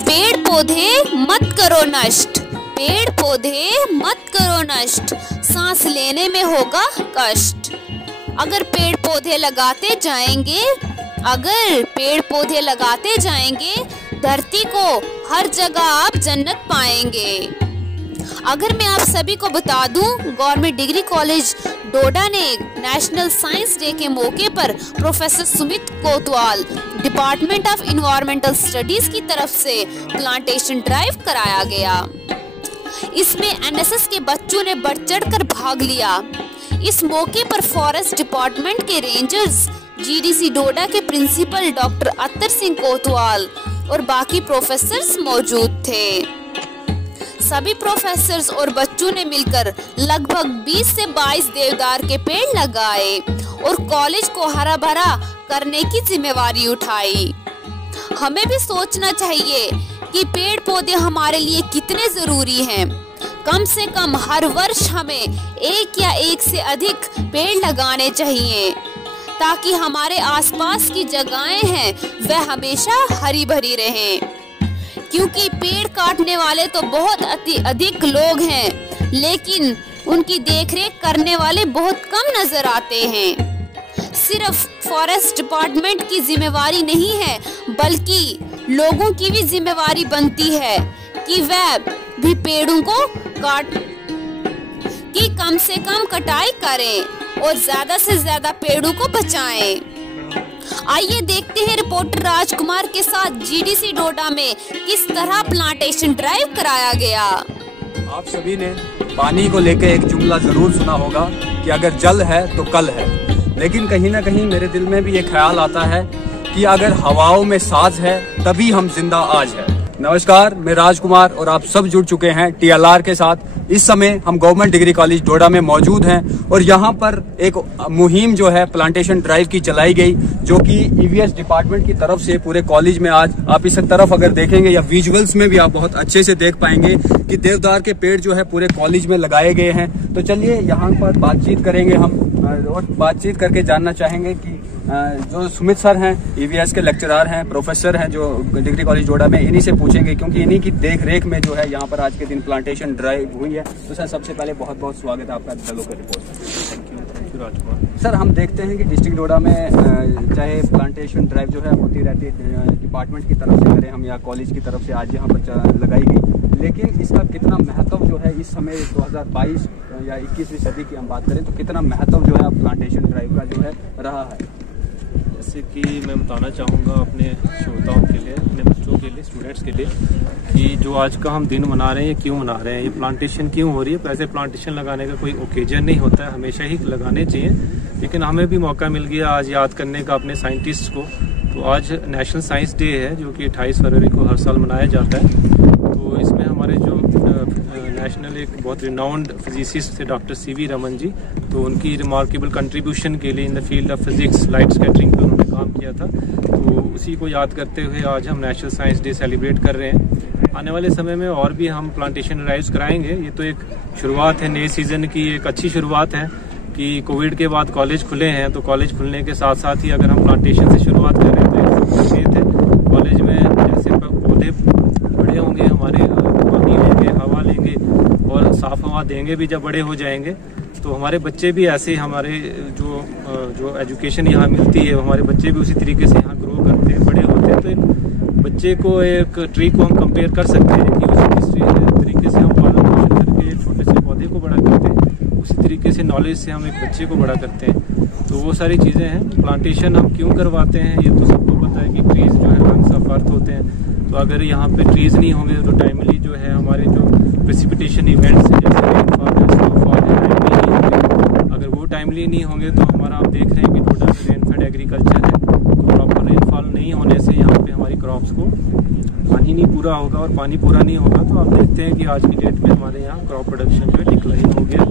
पेड़ पौधे मत करो नष्ट, पेड़ पौधे मत करो नष्ट, सांस लेने में होगा कष्ट। अगर पेड़ पौधे लगाते जाएंगे, अगर पेड़ पौधे लगाते जाएंगे, धरती को हर जगह आप जन्नत पाएंगे। अगर मैं आप सभी को बता दूं, गवर्नमेंट डिग्री कॉलेज डोडा ने नेशनल साइंस डे के मौके पर professor Sumit Kotwal, department of environmental studies की तरफ से प्लांटेशन ड्राइव कराया गया। इसमें एनएसएस के बच्चों ने बढ़ चढ़कर भाग लिया। इस मौके पर फॉरेस्ट डिपार्टमेंट के रेंजर्स, जीडीसी डोडा के प्रिंसिपल डॉक्टर अत्तर सिंह कोतवाल और बाकी प्रोफेसर्स मौजूद थे। सभी प्रोफेसर्स और बच्चों ने मिलकर लगभग 20 से 22 देवदार के पेड़ लगाए और कॉलेज को हरा भरा करने की जिम्मेवारी उठाई। हमें भी सोचना चाहिए कि पेड़ पौधे हमारे लिए कितने जरूरी हैं। कम से कम हर वर्ष हमें एक या एक से अधिक पेड़ लगाने चाहिए ताकि हमारे आसपास की जगहें हैं वह हमेशा हरी भरी रहें। क्योंकि पेड़ काटने वाले तो बहुत अधिक लोग हैं, लेकिन उनकी देखरेख करने वाले बहुत कम नजर आते हैं। सिर्फ फॉरेस्ट डिपार्टमेंट की जिम्मेवारी नहीं है, बल्कि लोगों की भी जिम्मेवारी बनती है कि वह भी पेड़ों को कम से कम कटाई करें और ज्यादा से ज्यादा पेड़ों को बचाएं। आइए देखते हैं रिपोर्टर राजकुमार के साथ जीडीसी डोडा में किस तरह प्लांटेशन ड्राइव कराया गया। आप सभी ने पानी को लेकर एक जुमला जरूर सुना होगा कि अगर जल है तो कल है, लेकिन कहीं ना कहीं मेरे दिल में भी ये ख्याल आता है कि अगर हवाओं में साज है तभी हम जिंदा आज है। नमस्कार, मैं राजकुमार और आप सब जुड़ चुके हैं टीएलआर के साथ। इस समय हम गवर्नमेंट डिग्री कॉलेज डोडा में मौजूद हैं और यहाँ पर एक मुहिम जो है प्लांटेशन ड्राइव की चलाई गई, जो कि ईवीएस डिपार्टमेंट की तरफ से पूरे कॉलेज में आज आप इस तरफ अगर देखेंगे या विजुअल्स में भी आप बहुत अच्छे से देख पाएंगे कि देवदार के पेड़ जो है पूरे कॉलेज में लगाए गए हैं। तो चलिए यहाँ पर बातचीत करेंगे हम और बातचीत करके जानना चाहेंगे कि जो सुमित सर हैं, ईवीएस के लेक्चरर हैं, प्रोफेसर हैं जो डिग्री कॉलेज डोडा में, इन्हीं से पूछेंगे क्योंकि इन्हीं की देख रेख में जो है यहाँ पर आज के दिन प्लांटेशन ड्राइव हुई है। तो सर सबसे पहले बहुत बहुत स्वागत है आपका दलों के report. Thank you Rajkumar. Sir हम देखते हैं कि डिस्ट्रिक्ट डोडा में चाहे प्लांटेशन ड्राइव जो है होती रहती है, डिपार्टमेंट की तरफ से करें हम या कॉलेज की तरफ से आज यहाँ पर लगाई गई, लेकिन इसका कितना महत्व जो है इस समय 2022 या 21वीं सदी की हम बात करें तो कितना महत्व जो है प्लांटेशन ड्राइव का जो है रहा है। जैसे कि मैं बताना चाहूँगा अपने श्रोताओं के लिए, अपने बच्चों के लिए, स्टूडेंट्स के लिए कि जो आज का हम दिन मना रहे हैं, ये क्यों मना रहे हैं, ये प्लांटेशन क्यों हो रही है। वैसे प्लांटेशन लगाने का कोई ओकेजन नहीं होता है, हमेशा ही लगाने चाहिए, लेकिन हमें भी मौका मिल गया आज याद करने का अपने साइंटिस्ट को। तो आज नेशनल साइंस डे है जो कि 28 फरवरी को हर साल मनाया जाता है। तो इसमें हमारे जो नेशनल एक बहुत रिनाउंड फिजिसिस्ट थे डॉक्टर सीवी रमन जी, तो उनकी रिमार्केबल कंट्रीब्यूशन के लिए in the field of physics, light scattering पर उन्होंने काम किया था। तो उसी को याद करते हुए आज हम नेशनल साइंस डे सेलिब्रेट कर रहे हैं। आने वाले समय में और भी हम प्लांटेशन ड्राइव्स कराएंगे। ये तो एक शुरुआत है, नए सीजन की एक अच्छी शुरुआत है कि कोविड के बाद कॉलेज खुले हैं, तो कॉलेज खुलने के साथ साथ ही अगर हम प्लांटेशन से शुरुआत कर रहे हैं तो संकेत है कॉलेज में जैसे पौधे बड़े होंगे, हमारे पानी लेंगे, हवा लेंगे और साफ हवा देंगे भी जब बड़े हो जाएंगे, तो हमारे बच्चे भी ऐसे हमारे जो एजुकेशन यहाँ मिलती है हमारे बच्चे भी उसी तरीके से यहाँ ग्रो करते हैं, बड़े होते हैं। तो एक बच्चे को, एक ट्री को हम कंपेयर कर सकते हैं कि उसी तरीके से हम पालन पोषण करके एक छोटे से पौधे को बड़ा करते हैं, उसी तरीके से नॉलेज से हम एक बच्चे को बड़ा करते हैं। तो वो सारी चीज़ें हैं। प्लांटेशन हम क्यों करवाते हैं ये तो सबको पता है कि ट्रीज़ जो है लंग्स ऑफ अर्थ होते हैं। तो अगर यहाँ पे ट्रीज़ नहीं होंगे तो टाइमली जो है हमारे जो प्रेसिपिटेशन इवेंट्स हैं जैसे रेनफॉल है, स्नोफॉल है, टाइमली नहीं होंगे। अगर वो टाइमली नहीं होंगे तो हमारा आप देख रहे हैं कि टोटल रेनफेड एग्रीकल्चर है, तो प्रॉपर रेनफॉल नहीं होने से यहाँ पे हमारी क्रॉप्स को पानी नहीं पूरा होगा और पानी पूरा नहीं होगा तो आप देखते हैं कि आज की डेट में हमारे यहाँ क्रॉप प्रोडक्शन जो है डिक्लाइन हो गया।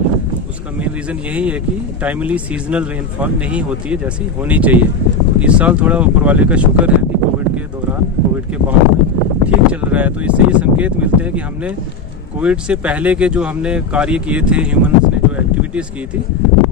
उसका मेन रीज़न यही है कि टाइमली सीजनल रेनफॉल नहीं होती है जैसी होनी चाहिए। तो इस साल थोड़ा ऊपर वाले का शुक्र है कि कोविड के दौरान, कोविड के बाद में ठीक चल रहा है। तो इससे ये संकेत मिलते हैं कि हमने कोविड से पहले के जो हमने कार्य किए थे, ह्यूमन्स ने जो एक्टिविटी एक्टिविटीज़ की थी,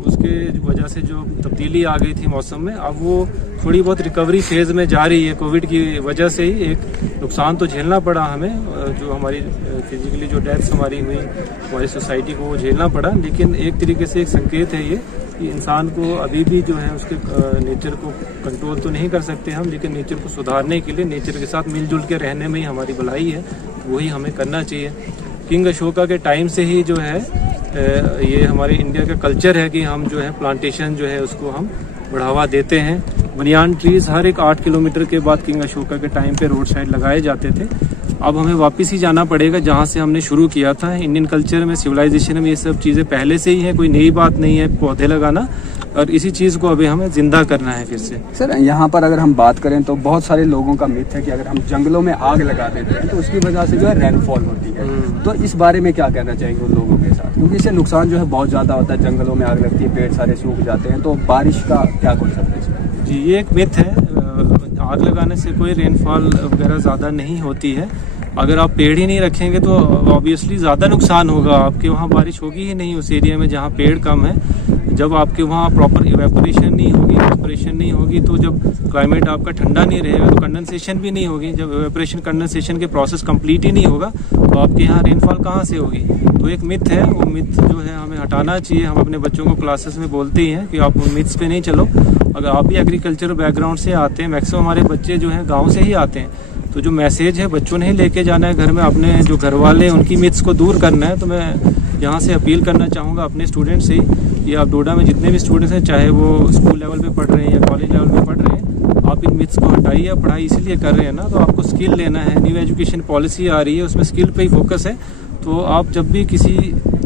उसके वजह से जो तब्दीली आ गई थी मौसम में, अब वो थोड़ी बहुत रिकवरी फेज़ में जा रही है। कोविड की वजह से ही एक नुकसान तो झेलना पड़ा हमें, जो हमारी फिजिकली जो डेथ्स हमारी हुई, हमारी सोसाइटी को वो झेलना पड़ा, लेकिन एक तरीके से एक संकेत है ये कि इंसान को अभी भी जो है उसके नेचर को कंट्रोल तो नहीं कर सकते हम, लेकिन नेचर को सुधारने के लिए नेचर के साथ मिलजुल के रहने में ही हमारी भलाई है, वही हमें करना चाहिए। किंग अशोका के टाइम से ही जो है ये हमारे इंडिया का कल्चर है कि हम जो है प्लांटेशन जो है उसको हम बढ़ावा देते हैं। बनियान ट्रीज हर एक 8 किलोमीटर के बाद किंग अशोका के टाइम पे रोड साइड लगाए जाते थे। अब हमें वापस ही जाना पड़ेगा जहाँ से हमने शुरू किया था। इंडियन कल्चर में, सिविलाइजेशन में ये सब चीज़ें पहले से ही है, कोई नई बात नहीं है पौधे लगाना, और इसी चीज़ को अभी हमें जिंदा करना है फिर से। सर, यहाँ पर अगर हम बात करें तो बहुत सारे लोगों का मिथ है कि अगर हम जंगलों में आग लगा देते हैं तो उसकी वजह से जो है रेनफॉल होती है, तो इस बारे में क्या कहना चाहेंगे उन लोगों के साथ, क्योंकि इससे नुकसान जो है बहुत ज़्यादा होता है। जंगलों में आग लगती है, पेड़ सारे सूख जाते हैं, तो बारिश का क्या कॉन्सेप्ट है इसमें? जी, ये एक मिथ है। आग लगाने से कोई रेनफॉल वगैरह ज़्यादा नहीं होती है। अगर आप पेड़ ही नहीं रखेंगे तो ऑब्वियसली ज़्यादा नुकसान होगा, आपके वहाँ बारिश होगी ही नहीं उस एरिया में जहाँ पेड़ कम है। जब आपके वहाँ प्रॉपर इवेपोरेशन नहीं होगी, इवेपोरेशन नहीं होगी, तो जब क्लाइमेट आपका ठंडा नहीं रहेगा तो कंडेंसेशन भी नहीं होगी। जब इवेपोरेशन कंडेंसेशन के प्रोसेस कंप्लीट ही नहीं होगा तो आपके यहाँ रेनफॉल कहाँ से होगी? तो एक मिथ है, वो मिथ जो है हमें हटाना चाहिए। हम अपने बच्चों को क्लासेस में बोलते ही हैं कि आप उन मिथ्स पे नहीं चलो। अगर आप भी एग्रीकल्चर बैकग्राउंड से आते हैं, मैक्सिमम हमारे बच्चे जो हैं गाँव से ही आते हैं, तो जो मैसेज है बच्चों ने ही लेके जाना है घर में, अपने जो घर वाले उनकी मिथ्स को दूर करना है। तो मैं यहाँ से अपील करना चाहूँगा अपने स्टूडेंट्स से ही, ये आप डोडा में जितने भी स्टूडेंट्स हैं, चाहे वो स्कूल लेवल पे पढ़ रहे हैं या कॉलेज लेवल पे पढ़ रहे हैं, आप इन मिथ्स को हटाइए। पढ़ाई इसीलिए कर रहे हैं ना, तो आपको स्किल लेना है। न्यू एजुकेशन पॉलिसी आ रही है, उसमें स्किल पे ही फोकस है। तो आप जब भी किसी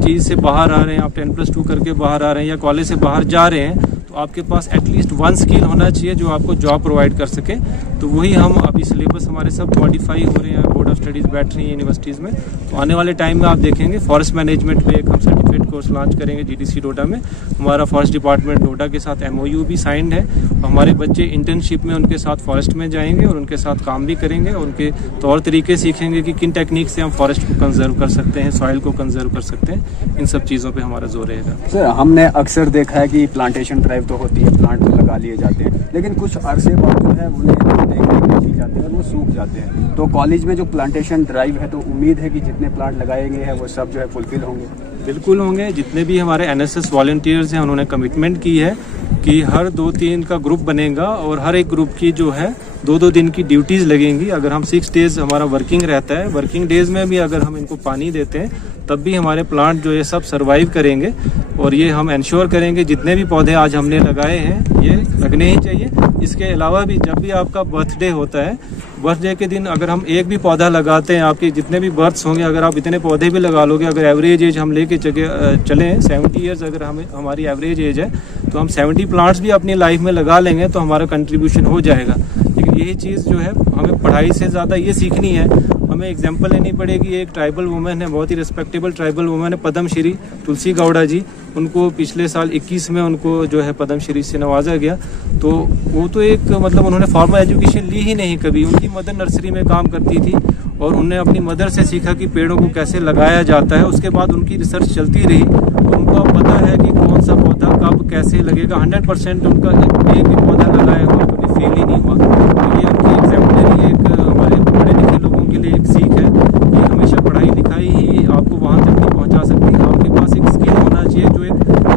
चीज़ से बाहर आ रहे हैं, आप 10+2 करके बाहर आ रहे हैं या कॉलेज से बाहर जा रहे हैं, तो आपके पास एटलीस्ट 1 स्किल होना चाहिए जो आपको जॉब प्रोवाइड कर सके। तो वही हम अभी सिलेबस हमारे सब मॉडिफाई हो रहे हैं, बोर्ड ऑफ स्टडीज़ बैठ रही है यूनिवर्सिटीज़ में। तो आने वाले टाइम में आप देखेंगे फॉरेस्ट मैनेजमेंट पे एक हम सर्टिफिकेट कोर्स लॉन्च करेंगे GDC डोडा में। हमारा फॉरेस्ट डिपार्टमेंट डोडा के साथ MOU भी साइंड है। हमारे बच्चे इंटर्नशिप में उनके साथ फॉरेस्ट में जाएंगे और उनके साथ काम भी करेंगे, उनके तौर तरीके सीखेंगे कि किन टेक्निक से हम फॉरेस्ट को कंजर्व कर सकते हैं, सॉइल को कंजर्व कर सकते हैं। इन सब चीज़ों पर हमारा जोर रहेगा। सर, हमने अक्सर देखा है कि प्लांटेशन ड्राइव तो होती है, प्लांट तो लगा लिए जाते हैं, लेकिन कुछ अरसे बाद जो है उन्हें देखने नहीं जाते हैं, वो सूख जाते हैं। तो कॉलेज में जो प्लांटेशन ड्राइव है, तो उम्मीद है कि जितने प्लांट लगाए गए हैं वो सब जो है फुलफिल होंगे। बिल्कुल होंगे। जितने भी हमारे NSS वॉलंटियर्स हैं, उन्होंने कमिटमेंट की है कि हर 2-3 का ग्रुप बनेगा और हर एक ग्रुप की जो है 2-2 दिन की ड्यूटीज लगेंगी। अगर हम 6 डेज हमारा वर्किंग रहता है, वर्किंग डेज में भी अगर हम इनको पानी देते हैं तब भी हमारे प्लांट जो ये सब सर्वाइव करेंगे। और ये हम इंश्योर करेंगे जितने भी पौधे आज हमने लगाए हैं ये लगने ही चाहिए। इसके अलावा भी जब भी आपका बर्थडे होता है, बर्थडे के दिन अगर हम एक भी पौधा लगाते हैं, आपके जितने भी बर्थ्स होंगे, अगर आप इतने पौधे भी लगा लोगे, अगर एवरेज एज हम लेके चलें 70 ईयर्स अगर हमारी एवरेज एज है, तो हम 70 प्लांट्स भी अपनी लाइफ में लगा लेंगे तो हमारा कंट्रीब्यूशन हो जाएगा। लेकिन यही चीज़ जो है हमें पढ़ाई से ज़्यादा ये सीखनी है, हमें एग्जाम्पल लेनी पड़ेगी। एक ट्राइबल वुमेन है, बहुत ही रिस्पेक्टेबल ट्राइबल वुमेन है, पद्मश्री तुलसी गौड़ा जी। उनको पिछले साल 21 में उनको जो है पद्मश्री से नवाजा गया। तो वो तो एक मतलब उन्होंने फॉर्मल एजुकेशन ली ही नहीं कभी। उनकी मदर नर्सरी में काम करती थी और उन्होंने अपनी मदर से सीखा कि पेड़ों को कैसे लगाया जाता है। उसके बाद उनकी रिसर्च चलती रही और उनको अब पता है कि कौन सा पौधा कब कैसे लगेगा। 100% उनका एक भी पौधा लगाया हुआ कभी फेल ही नहीं हुआ। तो ये उनकी एग्जाम्पलरी एक हमारे पढ़े लिखे लोगों के लिए एक सीख है कि हमेशा पढ़ाई लिखाई ही आपको वहाँ तक नहीं पहुँचा सकती। आपके पास एक स्किल होना चाहिए जो एक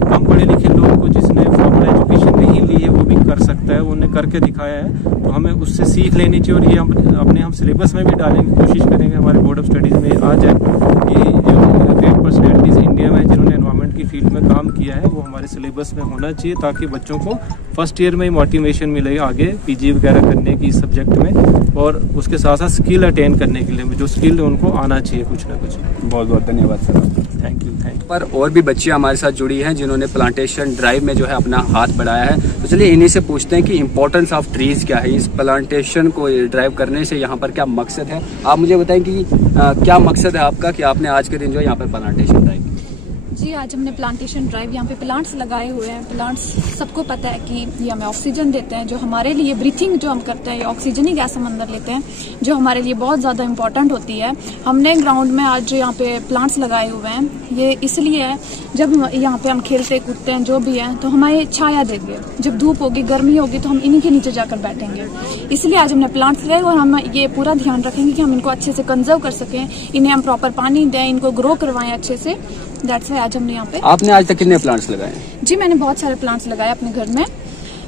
कम पढ़े लिखे लोगों को, जिसने फॉर्मल एजुकेशन नहीं ली है, वो भी कर सकता है, उन्होंने करके दिखाया है। तो हमें उससे सीख लेनी चाहिए और ये हम सिलेबस में भी डालेंगे, कोशिश करेंगे हमारे बोर्ड ऑफ स्टडीज़ में आ जाए कि जो ग्रेट पर्सनैलिटीज़ इंडिया में जिन्होंने एनवायरनमेंट की फील्ड में काम किया है वो हमारे सिलेबस में होना चाहिए, ताकि बच्चों को फर्स्ट ईयर में ही मोटिवेशन मिले आगे PG वगैरह करने की सब्जेक्ट में, और उसके साथ साथ स्किल अटेन करने के लिए जो स्किल उनको आना चाहिए कुछ ना कुछ। बहुत बहुत धन्यवाद सर। Thank you. पर और भी बच्चे हमारे साथ जुड़ी हैं जिन्होंने प्लांटेशन ड्राइव में जो है अपना हाथ बढ़ाया है। तो चलिए इन्हीं से पूछते हैं कि इम्पोर्टेंस ऑफ ट्रीज क्या है, इस प्लांटेशन को ड्राइव करने से यहाँ पर क्या मकसद है। आप मुझे बताएं कि क्या मकसद है आपका कि आपने आज के दिन जो है यहाँ पर प्लांटेशन ड्राइव की? जी, आज हमने प्लांटेशन ड्राइव, यहाँ पे प्लांट्स लगाए हुए हैं। प्लांट्स सबको पता है कि ये हमें ऑक्सीजन देते हैं, जो हमारे लिए ब्रीथिंग जो हम करते हैं, ये ऑक्सीजन ही गैस हम अंदर लेते हैं, जो हमारे लिए बहुत ज़्यादा इंपॉर्टेंट होती है। हमने ग्राउंड में आज जो यहाँ पे प्लांट्स लगाए हुए हैं, ये इसलिए है जब यहाँ पे हम खेलते कूदते हैं जो भी है, तो हमें छाया देंगे। जब धूप होगी, गर्मी होगी, तो हम इन्हीं के नीचे जाकर बैठेंगे। इसलिए आज हमने प्लांट्स लगाए और हम ये पूरा ध्यान रखेंगे कि हम इनको अच्छे से कंजर्व कर सकें, इन्हें हम प्रॉपर पानी दें, इनको ग्रो करवाएं अच्छे से। दैट्स व्हाई आज हमने यहाँ पे। आपने आज तक कितने प्लांट्स लगाए? जी, मैंने बहुत सारे प्लांट्स लगाए अपने घर में।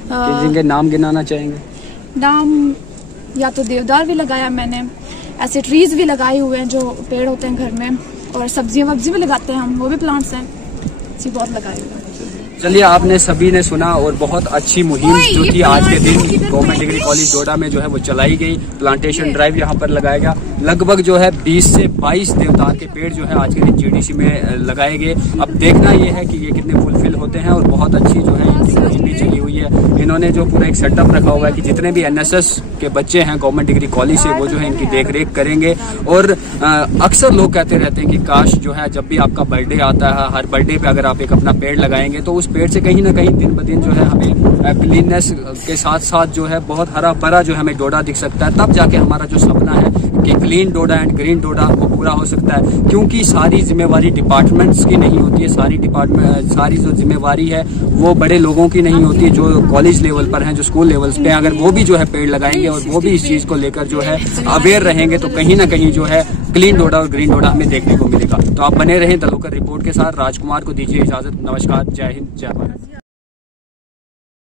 जिनके नाम गिनाना चाहेंगे? नाम या तो देवदार भी लगाया मैंने, ऐसे ट्रीज भी लगाए हुए हैं जो पेड़ होते हैं घर में, और सब्जियां वब्जी भी लगाते हैं हम, वो भी प्लांट्स हैं जी, बहुत लगाए हुए हैं। चलिए, आपने सभी ने सुना और बहुत अच्छी मुहिम जो कि आज के दिन गवर्नमेंट डिग्री कॉलेज डोडा में जो है वो चलाई गई। प्लांटेशन ड्राइव यहाँ पर लगाया गया। लगभग जो है 20 से 22 देवदार के पेड़ जो है आज के दिन जीडीसी में लगाए गए। अब देखना ये है कि ये कितने फुलफिल होते हैं। और बहुत अच्छी जो है इनकी मुहिम भी चली हुई है। इन्होंने जो पूरा एक सेटअप रखा हुआ है कि जितने भी एनएसएस के बच्चे हैं गवर्नमेंट डिग्री कॉलेज से, वो जो है इनकी देख रेख करेंगे। और अक्सर लोग कहते रहते हैं कि काश जो है जब भी आपका बर्थडे आता है, हर बर्थडे पे अगर आप एक अपना पेड़ लगाएंगे तो उस पेड़ से कहीं ना कहीं दिन ब दिन जो है हमें क्लीननेस के साथ साथ जो है बहुत हरा भरा जो है हमें डोडा दिख सकता है। तब जाके हमारा जो सपना है कि क्लीन डोडा एंड ग्रीन डोडा वो पूरा हो सकता है। क्योंकि सारी जिम्मेवारी डिपार्टमेंट्स की नहीं होती है, सारी जो जिम्मेवारी है वो बड़े लोगों की नहीं होती है, जो कॉलेज लेवल पर हैं, जो स्कूल लेवल्स पे। अगर वो भी जो है पेड़ लगाएंगे और वो भी इस चीज को लेकर जो है अवेयर रहेंगे तो कहीं ना कहीं जो है क्लीन डोडा और ग्रीन डोडा हमें देखने को मिलेगा। तो आप बने रहें द लोकल रिपोर्ट के साथ। राजकुमार को दीजिए इजाजत। नमस्कार, जय हिंद, जय भारत।